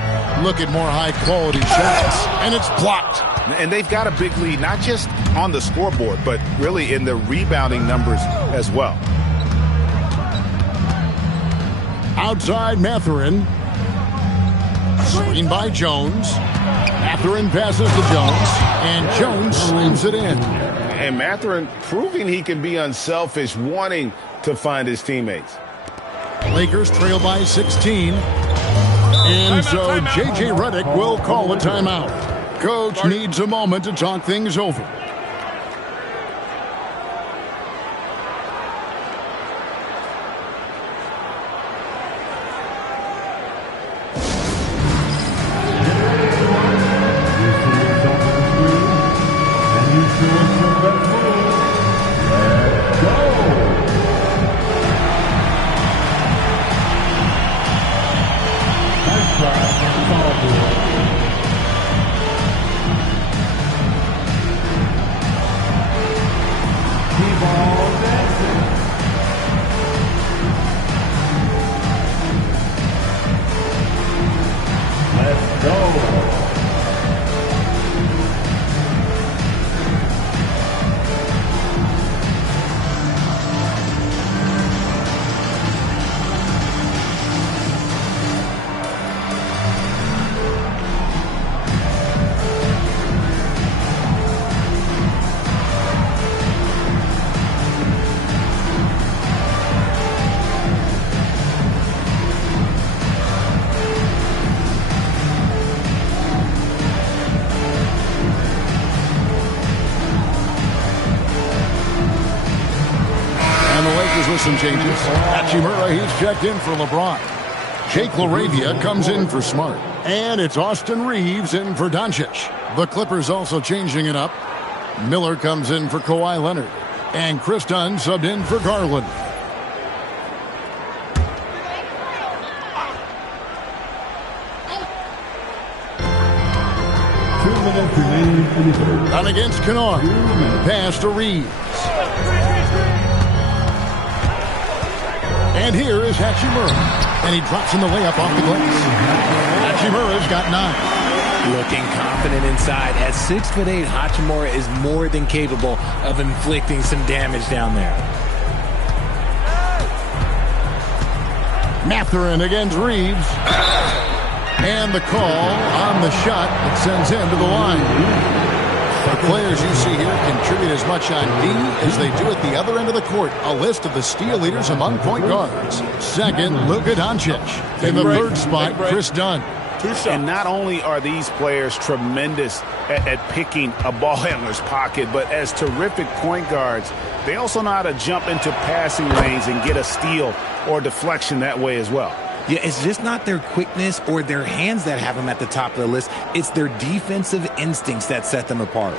look at more high-quality shots, and it's blocked. And they've got a big lead, not just on the scoreboard, but really in the rebounding numbers as well. Outside Mathurin. Screen by Jones. Mathurin passes to Jones, and Jones slams it in. And Mathurin proving he can be unselfish, wanting to find his teammates. Lakers trail by 16. And so J.J. Redick will call a timeout. Coach needs a moment to talk things over. some changes. Hachimura, he's checked in for LeBron. Jake LaRavia comes in for Smart. And it's Austin Reeves in for Doncic. The Clippers also changing it up. Miller comes in for Kawhi Leonard. And Chris Dunn subbed in for Garland. On against Kennard. Pass to Reeves. And here is Hachimura. And he drops in the layup off the glass. Hachimura's got 9. Looking confident inside. At 6'8", Hachimura is more than capable of inflicting some damage down there. Mathurin against Reeves. And the call on the shot that sends him to the line. The players you see here contribute as much on D as they do at the other end of the court. A list of the steal leaders among point guards. Second, Luka Doncic. In the third spot, Chris Dunn. And not only are these players tremendous at picking a ball handler's pocket, but as terrific point guards, they also know how to jump into passing lanes and get a steal or deflection that way as well. Yeah, it's just not their quickness or their hands that have them at the top of the list. It's their defensive instincts that set them apart.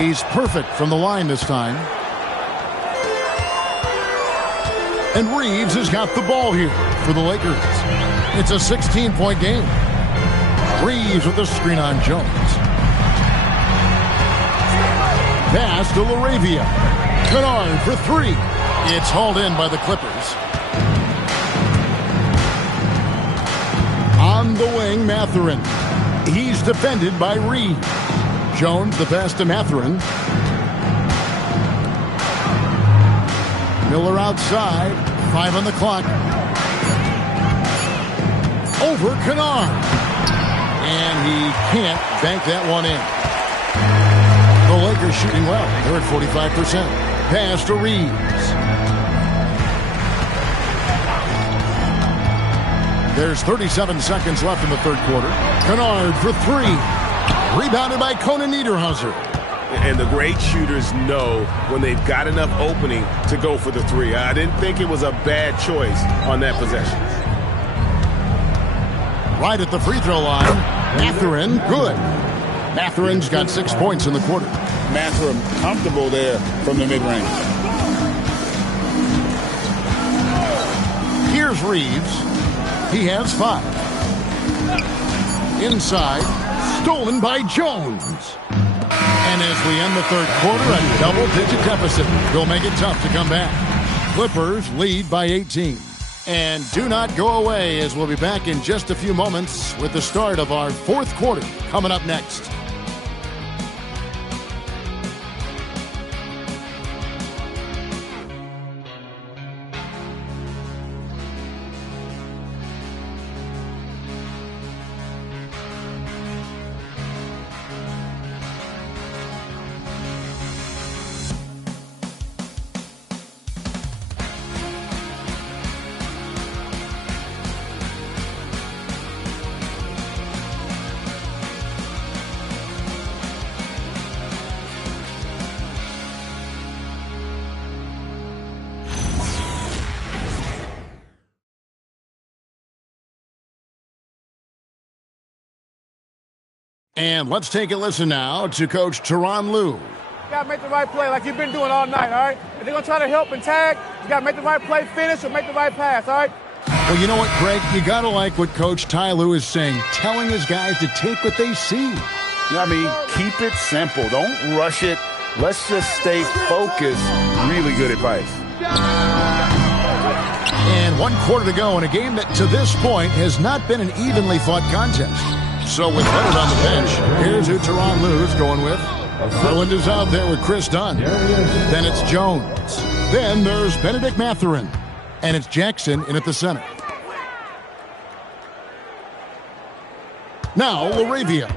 He's perfect from the line this time. And Reeves has got the ball here for the Lakers. It's a 16-point game. Reeves with the screen on Jones. Pass to LaRavia. Kennard for 3. It's hauled in by the Clippers. On the wing, Mathurin. He's defended by Reeves. Jones, the pass to Mathurin. Miller outside. 5 on the clock. Over Kennard. And he can't bank that one in. The Lakers shooting well. They're at 45%. Pass to Reeves. There's 37 seconds left in the third quarter. Kennard for 3. Rebounded by Conan Niederhauser. And the great shooters know when they've got enough opening to go for the 3. I didn't think it was a bad choice on that possession. Right at the free throw line. Mathurin, good. Mathurin's got 6 points in the quarter. Mathurin comfortable there from the mid-range. Here's Reeves. He has 5. Inside, stolen by Jones. And as we end the third quarter, a double-digit deficit will make it tough to come back. Clippers lead by 18. And do not go away, as we'll be back in just a few moments with the start of our fourth quarter coming up next. And let's take a listen now to Coach Tyronn Lue. You got to make the right play like you've been doing all night, all right? If they're going to try to help and tag, you got to make the right play, finish, or make the right pass, all right? Well, you know what, Greg? You got to like what Coach Ty Lue is saying, telling his guys to take what they see. I mean, keep it simple. Don't rush it. Let's just stay focused. Really good advice. And 1 quarter to go in a game that, to this point, has not been an evenly fought contest. So with Leonard on the bench, here's who Tyronn Lue is going with. Garland is out there with Chris Dunn. Then it's Jones. Then there's Benedict Mathurin. And it's Jackson in at the center. Now LaRavia.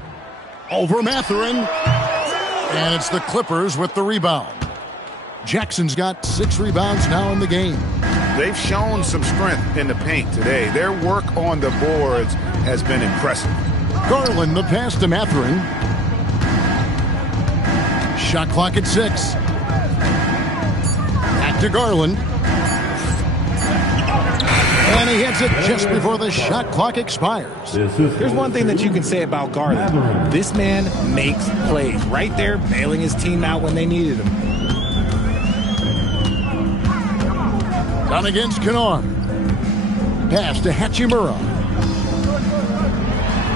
Over Mathurin. And it's the Clippers with the rebound. Jackson's got 6 rebounds now in the game. They've shown some strength in the paint today. Their work on the boards has been impressive. Garland, the pass to Mathurin. Shot clock at 6. Back to Garland. And he hits it just before the shot clock expires. Here's one thing that you can say about Garland. This man makes plays. Right there, bailing his team out when they needed him. Down against Kennard. Pass to Hachimura.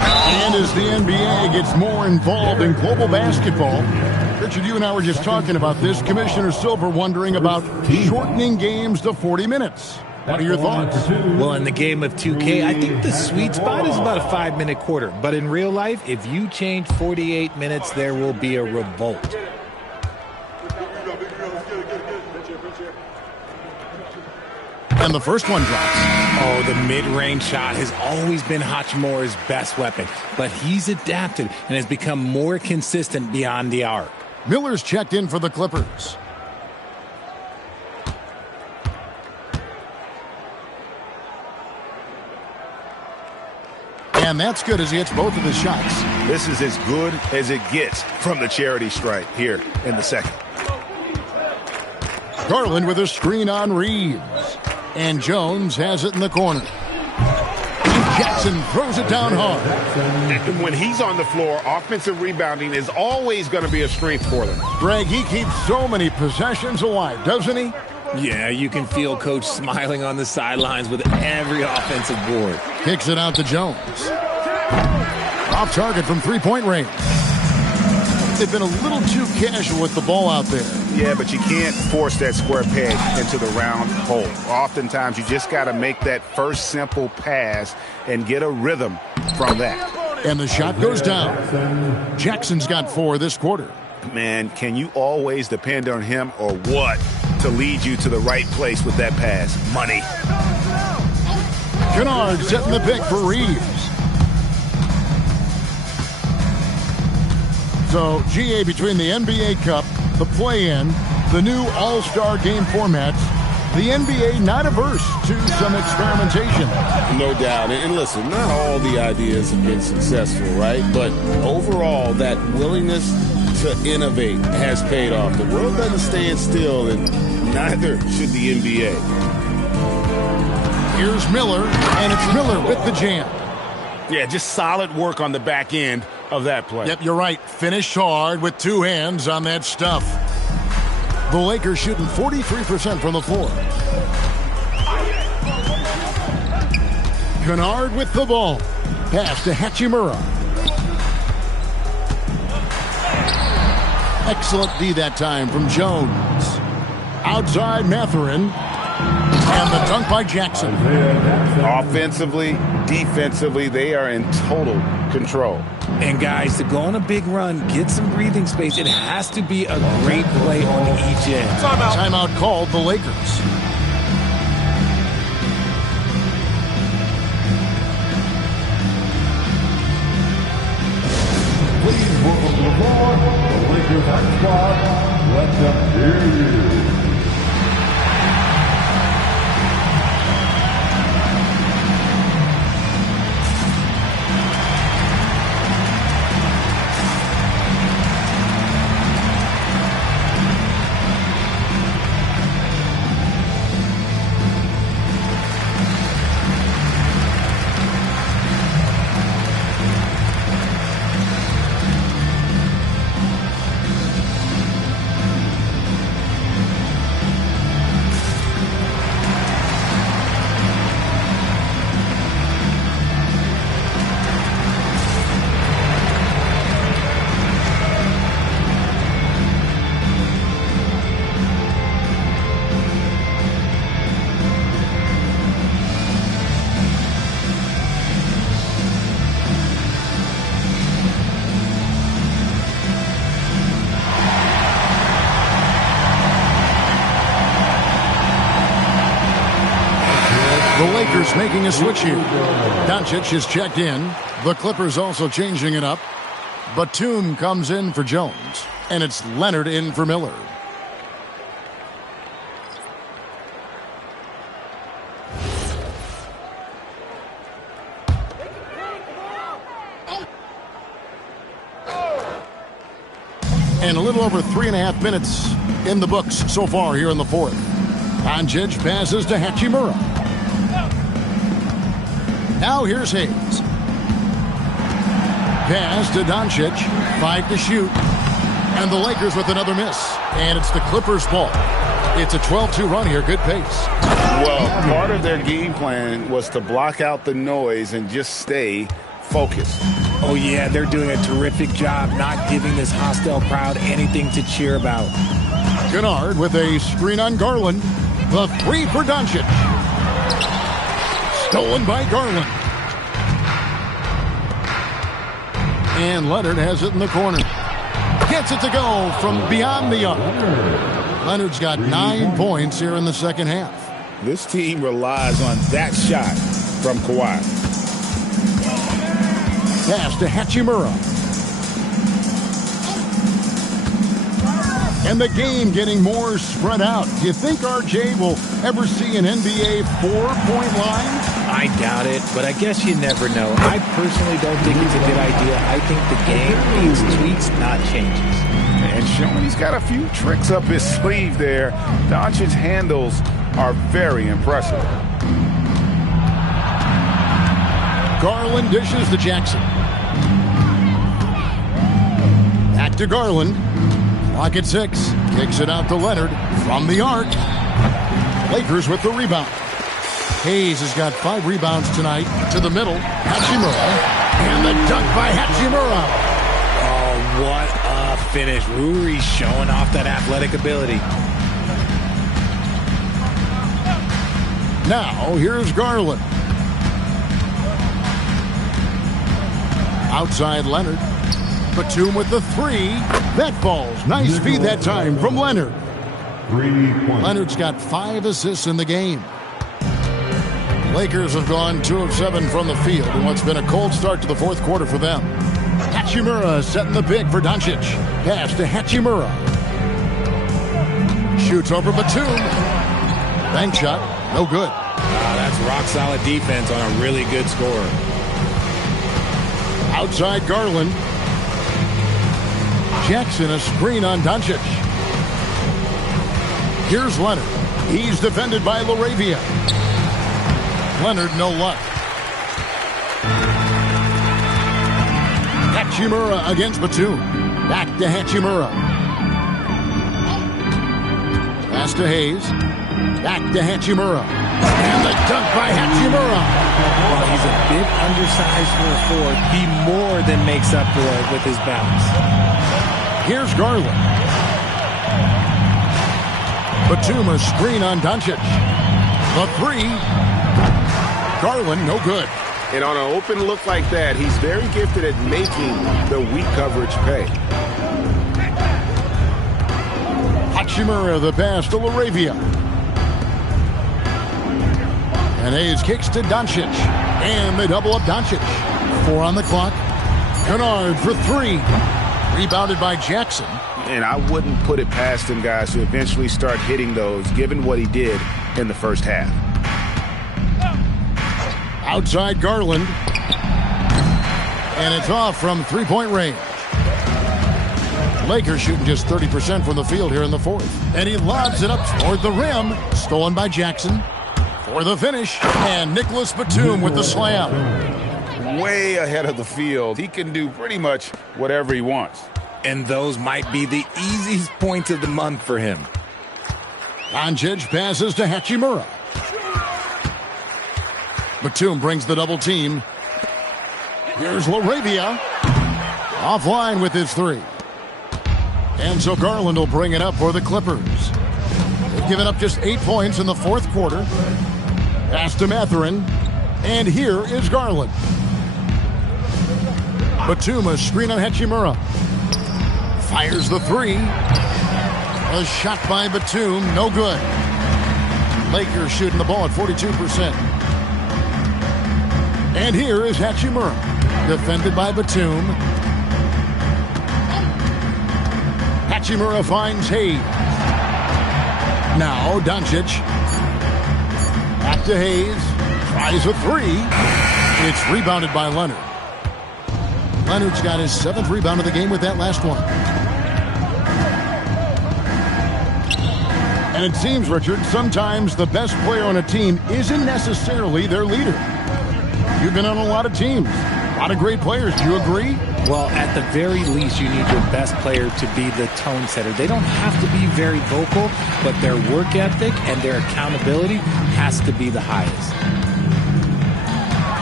And as the NBA gets more involved in global basketball, Richard, you and I were just talking about this. Commissioner Silver wondering about shortening games to 40 minutes. What are your thoughts? Well, in the game of 2K, I think the sweet spot is about a 5-minute quarter. But in real life, if you change 48 minutes, there will be a revolt. And the first one drops. Oh, the mid-range shot has always been Hachimura's best weapon. But he's adapted and has become more consistent beyond the arc. Miller's checked in for the Clippers. And that's good as he hits both of his shots. This is as good as it gets from the charity stripe here in the second. Garland with a screen on Reeves. And Jones has it in the corner. And Jackson throws it down hard. And when he's on the floor, offensive rebounding is always going to be a strength for them. Greg, he keeps so many possessions alive, doesn't he? Yeah, you can feel Coach smiling on the sidelines with every offensive board. Kicks it out to Jones. Off target from three-point range. They've been a little too casual with the ball out there. Yeah, but you can't force that square peg into the round hole. Oftentimes, you just got to make that first simple pass and get a rhythm from that. And the shot goes down. Jackson's got 4 this quarter. Man, can you always depend on him or what to lead you to the right place with that pass? Money. Kennard setting the pick for Reeves. So, GA, between the NBA Cup, the play-in, the new All-Star game formats, the NBA not averse to some experimentation. No doubt. And listen, not all the ideas have been successful, right? But overall, that willingness to innovate has paid off. The world doesn't stand still, and neither should the NBA. Here's Miller, and it's Miller with the jam. Yeah, just solid work on the back end of that play. Yep, you're right. Finished hard with 2 hands on that stuff. The Lakers shooting 43% from the floor. Kennard with the ball. Pass to Hachimura. Excellent D that time from Jones. Outside Mathurin. And the dunk by Jackson. Offensively, defensively, they are in total control. And guys, to go on a big run, get some breathing space, it has to be a great play on each end. Timeout called the Lakers. Please welcome to the floor, the Lakers hot squad. Let them hear you. The Lakers making a switch here. Doncic is checked in. The Clippers also changing it up. Batum comes in for Jones. And it's Leonard in for Miller. And a little over 3.5 minutes in the books so far here in the fourth. Doncic passes to Hachimura. Now here's Hayes. Pass to Doncic. 5 to shoot. And the Lakers with another miss. And it's the Clippers' ball. It's a 12-2 run here. Good pace. Well, part of their game plan was to block out the noise and just stay focused. Oh, yeah, they're doing a terrific job not giving this hostile crowd anything to cheer about. Kennard with a screen on Garland. The three for Doncic. Stolen by Garland. And Leonard has it in the corner. Gets it to go from beyond the arc. Leonard's got 9 points here in the second half. This team relies on that shot from Kawhi. Pass to Hachimura. And the game getting more spread out. Do you think RJ will ever see an NBA 4-point line? I doubt it, but I guess you never know. I personally don't think it's a good idea. I think the game needs tweaks, not changes. And showing he's got a few tricks up his sleeve there. Doncic's handles are very impressive. Garland dishes to Jackson. Back to Garland. Clock at 6. Kicks it out to Leonard from the arc. Lakers with the rebound. Hayes has got 5 rebounds tonight. To the middle. Hachimura. And the dunk by Hachimura. Oh, what a finish. Ruri's showing off that athletic ability. Now, here's Garland. Outside Leonard. Batum with the 3. That falls. Nice feed that time from Leonard. 3 points. Leonard's got 5 assists in the game. Lakers have gone 2 of 7 from the field in what's been a cold start to the fourth quarter for them. Hachimura setting the pick for Doncic. Pass to Hachimura. Shoots over Batum. Bank shot. No good. Wow, that's rock-solid defense on a really good scorer. Outside Garland. Jackson a screen on Doncic. Here's Leonard. He's defended by LaRavia. Leonard no luck. Hachimura against Batum. Back to Hachimura. Pass to Hayes. Back to Hachimura. And the dunk by Hachimura. While he's a bit undersized for a forward, he more than makes up for it with his bounce. Here's Garland. Batum a screen on Doncic. The 3. Garland no good. And on an open look like that, he's very gifted at making the weak coverage pay. Hachimura the pass to LaRavia. And Hayes kicks to Doncic. And they double up Doncic. 4 on the clock. Kennard for 3. Rebounded by Jackson. And I wouldn't put it past him, guys, to eventually start hitting those, given what he did in the first half. Outside Garland. And it's off from 3-point range. Lakers shooting just 30% from the field here in the fourth. And he lobs it up toward the rim. Stolen by Jackson. For the finish. And Nicholas Batum with the slam. Way ahead of the field. He can do pretty much whatever he wants. And those might be the easiest points of the month for him. Doncic passes to Hachimura. Batum brings the double team. Here's LaRavia. Offline with his 3. And so Garland will bring it up for the Clippers. They've given up just 8 points in the fourth quarter. Pass to Mathurin. And here is Garland. Batum a screen on Hachimura. Fires the 3. A shot by Batum. No good. Lakers shooting the ball at 42%. And here is Hachimura. Defended by Batum. Hachimura finds Hayes. Now Doncic. Back to Hayes. Tries a 3. It's rebounded by Leonard. Leonard's got his 7th rebound of the game with that last one. And it seems, Richard, sometimes the best player on a team isn't necessarily their leader. You've been on a lot of teams, a lot of great players. Do you agree? Well, at the very least, you need your best player to be the tone setter. They don't have to be very vocal, but their work ethic and their accountability has to be the highest.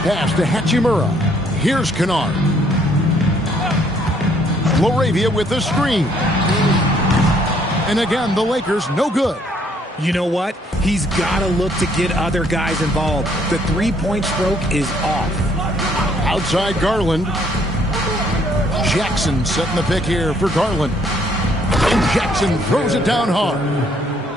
Pass to Hachimura. Here's Kennard. Laravia with the screen. And again, the Lakers no good. You know what? He's got to look to get other guys involved. The three-point stroke is off. Outside Garland. Jackson setting the pick here for Garland. And Jackson throws it down hard.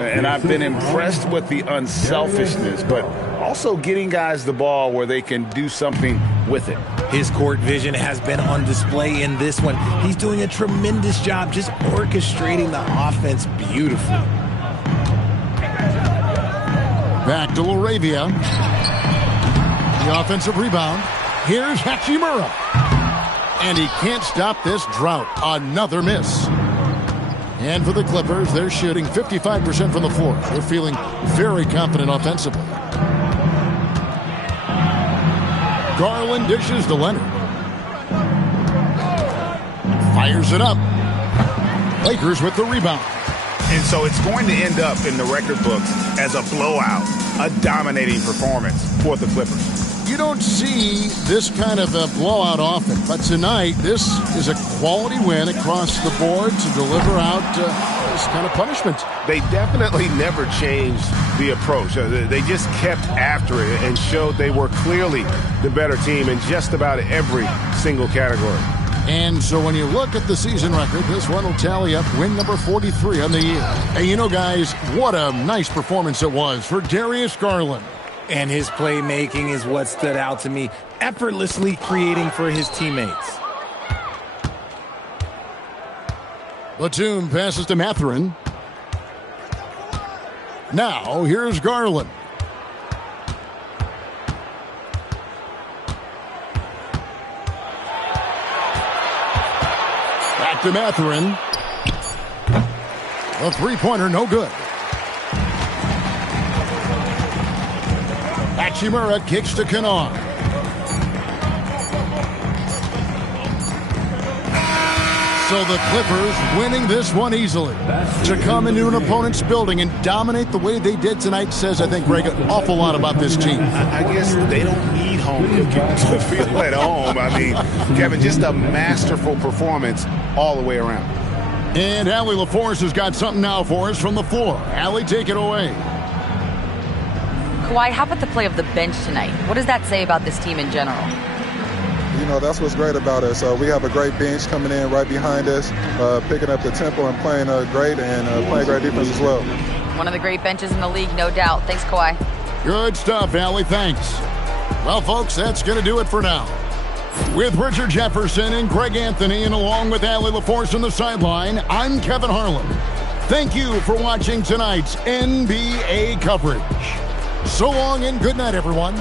And I've been impressed with the unselfishness, but also getting guys the ball where they can do something with it. His court vision has been on display in this one. He's doing a tremendous job just orchestrating the offense beautifully. Back to Laravia. The offensive rebound. Here's Hachimura. And he can't stop this drought. Another miss. And for the Clippers, they're shooting 55% from the floor. They're feeling very confident offensively. Garland dishes to Leonard. Fires it up. Lakers with the rebound. And so it's going to end up in the record books as a blowout, a dominating performance for the Clippers. You don't see this kind of a blowout often, but tonight this is a quality win across the board to deliver out this kind of punishment. They definitely never changed the approach. They just kept after it and showed they were clearly the better team in just about every single category. And so when you look at the season record, this one will tally up win number 43 on the year. And you know, guys, what a nice performance it was for Darius Garland. And his playmaking is what stood out to me, effortlessly creating for his teammates. Batum passes to Mathurin. Now, here's Garland. Back to Mathurin. A three-pointer, no good. Hachimura kicks to Kennard. So the Clippers winning this one easily. To come into an opponent's building and dominate the way they did tonight says, I think, Greg, an awful lot about this team. I guess they don't need home cooking to feel at home. I mean, Kevin, just a masterful performance all the way around. And Allie LaForce has got something now for us from the floor. Allie, take it away. Kawhi, how about the play of the bench tonight? What does that say about this team in general? You know, that's what's great about us. We have a great bench coming in right behind us, picking up the tempo and playing great and playing great defense as well. One of the great benches in the league, no doubt. Thanks, Kawhi. Good stuff, Allie. Thanks. Well, folks, that's going to do it for now. With Richard Jefferson and Greg Anthony, and along with Allie LaForce on the sideline, I'm Kevin Harlan. Thank you for watching tonight's NBA coverage. So long and good night, everyone.